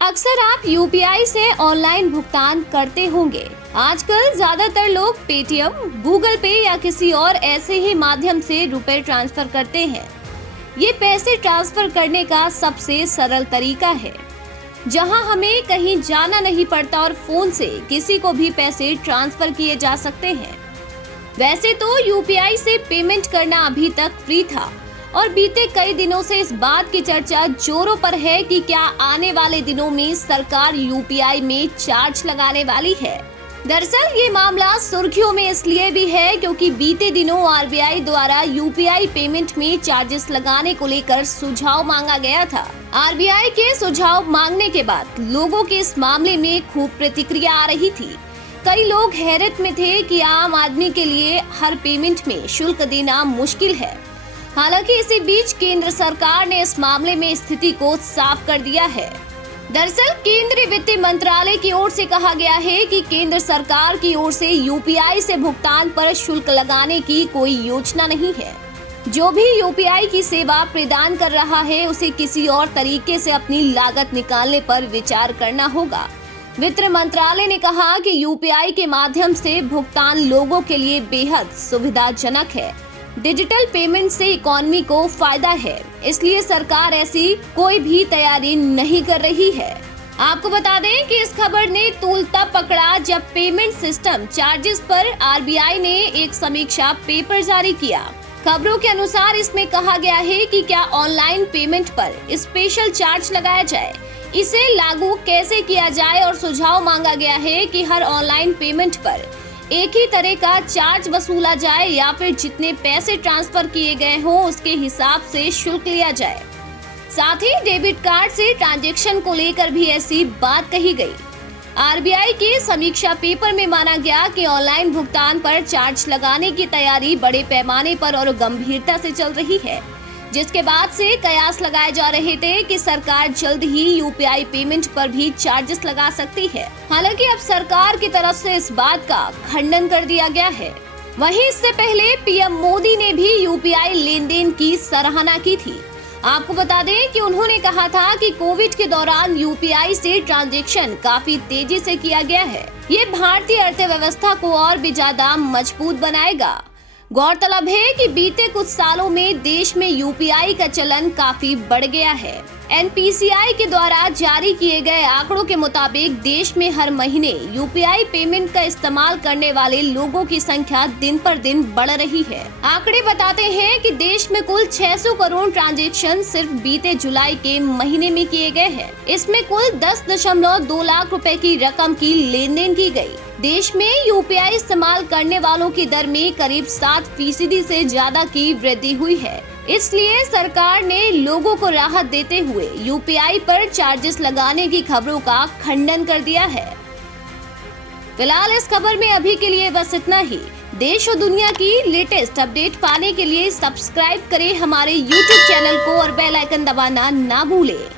अक्सर आप यूपीआई से ऑनलाइन भुगतान करते होंगे। आजकल ज्यादातर लोग पेटीएम, गूगल पे या किसी और ऐसे ही माध्यम से रुपए ट्रांसफर करते हैं। ये पैसे ट्रांसफर करने का सबसे सरल तरीका है, जहां हमें कहीं जाना नहीं पड़ता और फोन से किसी को भी पैसे ट्रांसफर किए जा सकते हैं। वैसे तो यूपीआई से पेमेंट करना अभी तक फ्री था और बीते कई दिनों से इस बात की चर्चा जोरों पर है कि क्या आने वाले दिनों में सरकार यूपीआई में चार्ज लगाने वाली है। दरअसल ये मामला सुर्खियों में इसलिए भी है क्योंकि बीते दिनों आरबीआई द्वारा यूपीआई पेमेंट में चार्जेस लगाने को लेकर सुझाव मांगा गया था। आरबीआई के सुझाव मांगने के बाद लोगों के इस मामले में खूब प्रतिक्रिया आ रही थी। कई लोग हैरत में थे कि आम आदमी के लिए हर पेमेंट में शुल्क देना मुश्किल है। हालांकि इसी बीच केंद्र सरकार ने इस मामले में स्थिति को साफ कर दिया है। दरअसल केंद्रीय वित्त मंत्रालय की ओर से कहा गया है कि केंद्र सरकार की ओर से यूपीआई से भुगतान पर शुल्क लगाने की कोई योजना नहीं है। जो भी यूपीआई की सेवा प्रदान कर रहा है उसे किसी और तरीके से अपनी लागत निकालने पर विचार करना होगा। वित्त मंत्रालय ने कहा कि यूपीआई के माध्यम से भुगतान लोगों के लिए बेहद सुविधाजनक है। डिजिटल पेमेंट से इकोनॉमी को फायदा है, इसलिए सरकार ऐसी कोई भी तैयारी नहीं कर रही है। आपको बता दें कि इस खबर ने तूल तब पकड़ा जब पेमेंट सिस्टम चार्जेस पर आरबीआई ने एक समीक्षा पेपर जारी किया। खबरों के अनुसार इसमें कहा गया है कि क्या ऑनलाइन पेमेंट पर स्पेशल चार्ज लगाया जाए, इसे लागू कैसे किया जाए और सुझाव मांगा गया है कि हर ऑनलाइन पेमेंट पर एक ही तरह का चार्ज वसूला जाए या फिर जितने पैसे ट्रांसफर किए गए हों उसके हिसाब से शुल्क लिया जाए। साथ ही डेबिट कार्ड से ट्रांजैक्शन को लेकर भी ऐसी बात कही गई। आरबीआई के समीक्षा पेपर में माना गया कि ऑनलाइन भुगतान पर चार्ज लगाने की तैयारी बड़े पैमाने पर और गंभीरता से चल रही है, जिसके बाद से कयास लगाए जा रहे थे कि सरकार जल्द ही यूपीआई पेमेंट पर भी चार्जेस लगा सकती है। हालांकि अब सरकार की तरफ से इस बात का खंडन कर दिया गया है। वहीं इससे पहले पीएम मोदी ने भी यूपीआई लेन देन की सराहना की थी। आपको बता दें कि उन्होंने कहा था कि कोविड के दौरान यूपीआई से ट्रांजैक्शन काफी तेजी से किया गया है। ये भारतीय अर्थव्यवस्था को और भी ज्यादा मजबूत बनाएगा। गौरतलब है कि बीते कुछ सालों में देश में यूपीआई का चलन काफी बढ़ गया है। एनपीसीआई के द्वारा जारी किए गए आंकड़ों के मुताबिक देश में हर महीने यूपीआई पेमेंट का इस्तेमाल करने वाले लोगों की संख्या दिन पर दिन बढ़ रही है। आंकड़े बताते हैं कि देश में कुल 600 करोड़ ट्रांजैक्शन सिर्फ बीते जुलाई के महीने में किए गए हैं। इसमें कुल 10.2 लाख रुपए की रकम की लेन देन की गई। देश में यूपीआई इस्तेमाल करने वालों की दर में करीब 7% से ज्यादा की वृद्धि हुई है। इसलिए सरकार ने लोगों को राहत देते हुए यूपीआई पर चार्जेस लगाने की खबरों का खंडन कर दिया है। फिलहाल इस खबर में अभी के लिए बस इतना ही। देश और दुनिया की लेटेस्ट अपडेट पाने के लिए सब्सक्राइब करें हमारे YouTube चैनल को और बेल आइकन दबाना ना भूलें।